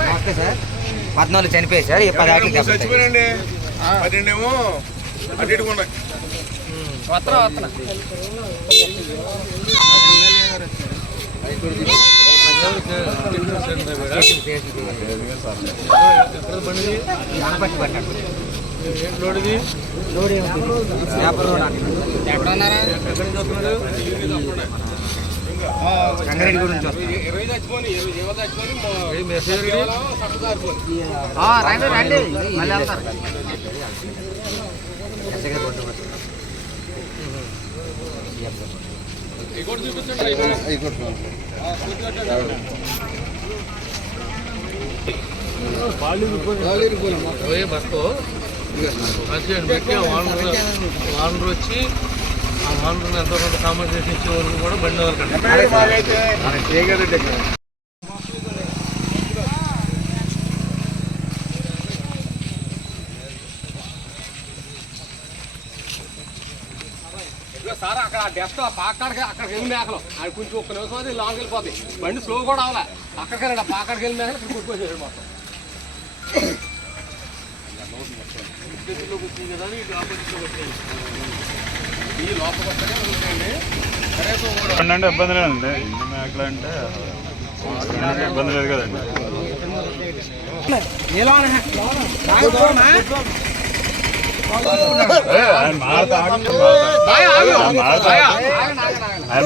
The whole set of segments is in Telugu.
నమస్తే సార్ పద్నాలుగు చనిపోయాయి సార్ ఈ పది చచ్చిపోయినండి అటు ఎక్కడ ఉన్నారా ఎక్కడ చూస్తున్నాడు రంగారెడ్డి గురించి రెడీ? మళ్ళీ వెళ్తారు. బస్సు. వచ్చి ఆ వానర్ ఎంతో కొంత కాంపన్సేషన్ ఇచ్చే వరకు కూడా బండి వదలకండి సార్ అక్కడ డెస్ట్ పాకాడికి అక్కడికి వెళ్ళి మేకలు. అది కొంచెం ఒక్క నిమిషం అది లాంగ్ వెళ్ళిపోతాయి బండి స్లో కూడా అవలే అక్కడికి వెళ్ళి పాకాడికి వెళ్ళి మేకలు ఇక్కడ కొట్టుకొచ్చేసాడు మొత్తం. ఈ అంటే ఇబ్బంది లేదండి ఇంటి మేకలు అంటే ఇబ్బంది లేదు కదండి ఆయన మాట్లాడు- ఆయన మాట్లాడు. ఆయన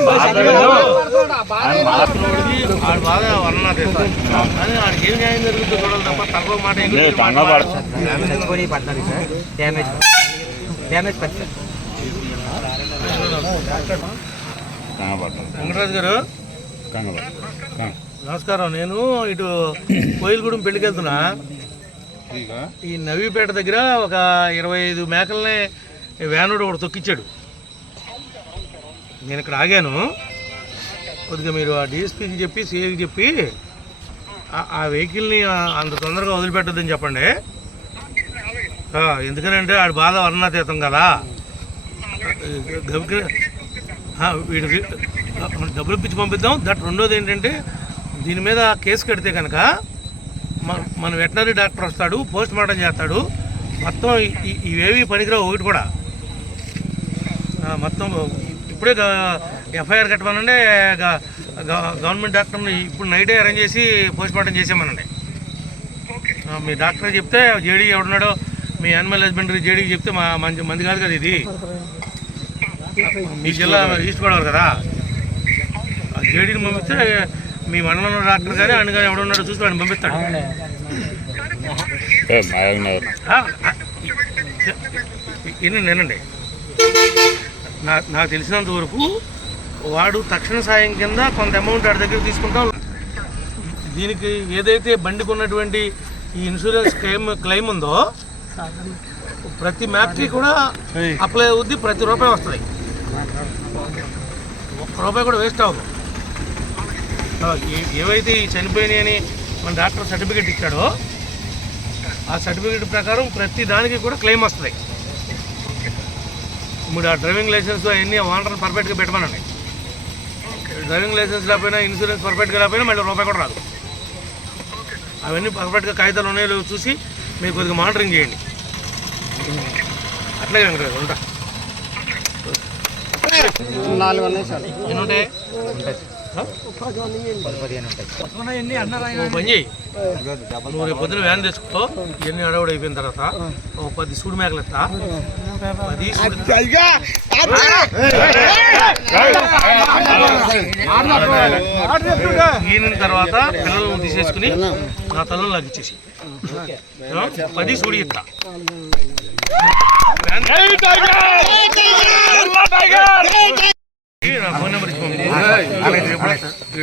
మాట్లాడు. ఆయన మాట్లాడు. ఆడు బాగా వర్ణనాథ కానీ ఆడికి ఏం న్యాయం జరుగుతుందో చూడాలి తప్ప తక్కువ మాట ఏ, ఎందుకు టంగా పడదు. డ్యామేజ్ డ్యామేజ్ పడదు. వెంకటరాజు గారు. నమస్కారం. నేను ఇటు కోయిలగూడెం పెళ్ళికి వెళ్తున్నా ఈ నవీపేట దగ్గర ఒక ఇరవై ఐదు మేకల్ని వ్యానుడు ఒకటి తొక్కిచ్చాడు. నేను ఇక్కడ ఆగాను. కొద్దిగా మీరు ఆ డీఎస్పీకి చెప్పి సీఏకి చెప్పి ఆ- వెహికల్ని అంత తొందరగా వదిలిపెట్టద్దని చెప్పండి. ఎందుకనంటే ఆడి బాధ వర్ణాతీతం కదా. గబికి వీడికి డబ్బులు ఇప్పించి పంపిద్దాం. దట్ రెండోది ఏంటంటే దీని మీద కేసు కడితే కనుక మన వెటనరీ డాక్టర్ వస్తాడు పోస్ట్ మార్టం చేస్తాడు. మొత్తం ఇవేవి పనికిరావు ఒకటి కూడా. మొత్తం ఇప్పుడే ఎఫ్ఐఆర్ కట్టమనండి గవర్నమెంట్ డాక్టర్ని ఇప్పుడు నైటే అరేంజ్ చేసి పోస్ట్ మార్టం చేసామనండి మీ డాక్టర్ చెప్తే జేడీ ఎవడున్నాడో మీ యానిమల్ హస్బెండరీ జేడీకి చెప్తే మా మంచి మంది కాదు కదా ఇది. మీ జిల్లా ఈస్ట్ గోదావరి కదా? ఆ జేడీని పంపిస్తే మీ మండలంలో డాక్టర్ కానీ ఆయన కానీ ఎవడున్నాడో చూసి వాడిని పంపిస్తాడు. వినండి నా నాకు తెలిసినంత వరకు వాడు తక్షణ సాయం కింద కొంత అమౌంట్ వాడి దగ్గర తీసుకుంటాం దీనికి ఏదైతే బండికి ఉన్నటువంటి ఈ ఇన్సూరెన్స్ క్లెయిమ్ క్లెయిమ్ ఉందో ప్రతి మ్యాప్కి కూడా అప్లై అవుద్ది ప్రతి రూపాయి వస్తుంది. ఒక్క రూపాయి కూడా వేస్ట్ అవ్వదు. ఏవైతే ఈ చనిపోయినాయని మన డాక్టర్ సర్టిఫికేట్ ఇచ్చాడో ఆ సర్టిఫికేట్ ప్రకారం ప్రతి దానికి కూడా క్లెయిమ్ వస్తుంది. ఇప్పుడు ఆ డ్రైవింగ్ లైసెన్స్ అవన్నీ ఓనర్ పర్ఫెక్ట్గా పెట్టమనండి. డ్రైవింగ్ లైసెన్స్ లేకపోయినా ఇన్సూరెన్స్ పర్ఫెక్ట్గా లేకపోయినా మళ్ళీ రూపాయి కూడా రాదు. అవన్నీ పర్ఫెక్ట్గా కాగితాలు ఉన్నాయో చూసి మీరు కొద్దిగా మానిటరింగ్ చేయండి. అట్లాగే వెంకటరాజు ఉంటా. నాలుగు ఉన్నాయి సార్. ఎన్ని ఉంటాయి? నువ్వు రేపు పొద్దున వ్యాన్ తెచ్చుకో ఇవన్నీ అడవుడు అయిపోయిన తర్వాత ఒక పది సూడి మేకలు ఎత్తా. పది ఈయన తర్వాత పిల్లలను తీసేసుకుని నా తలను నాకు ఇచ్చేసి. పది సూడి నా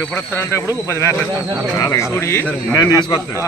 ఎప్పుడు వస్తానంటే ఇప్పుడు పది మేకలు ఇస్తా. సూడి నేను తీసుకొస్తాను.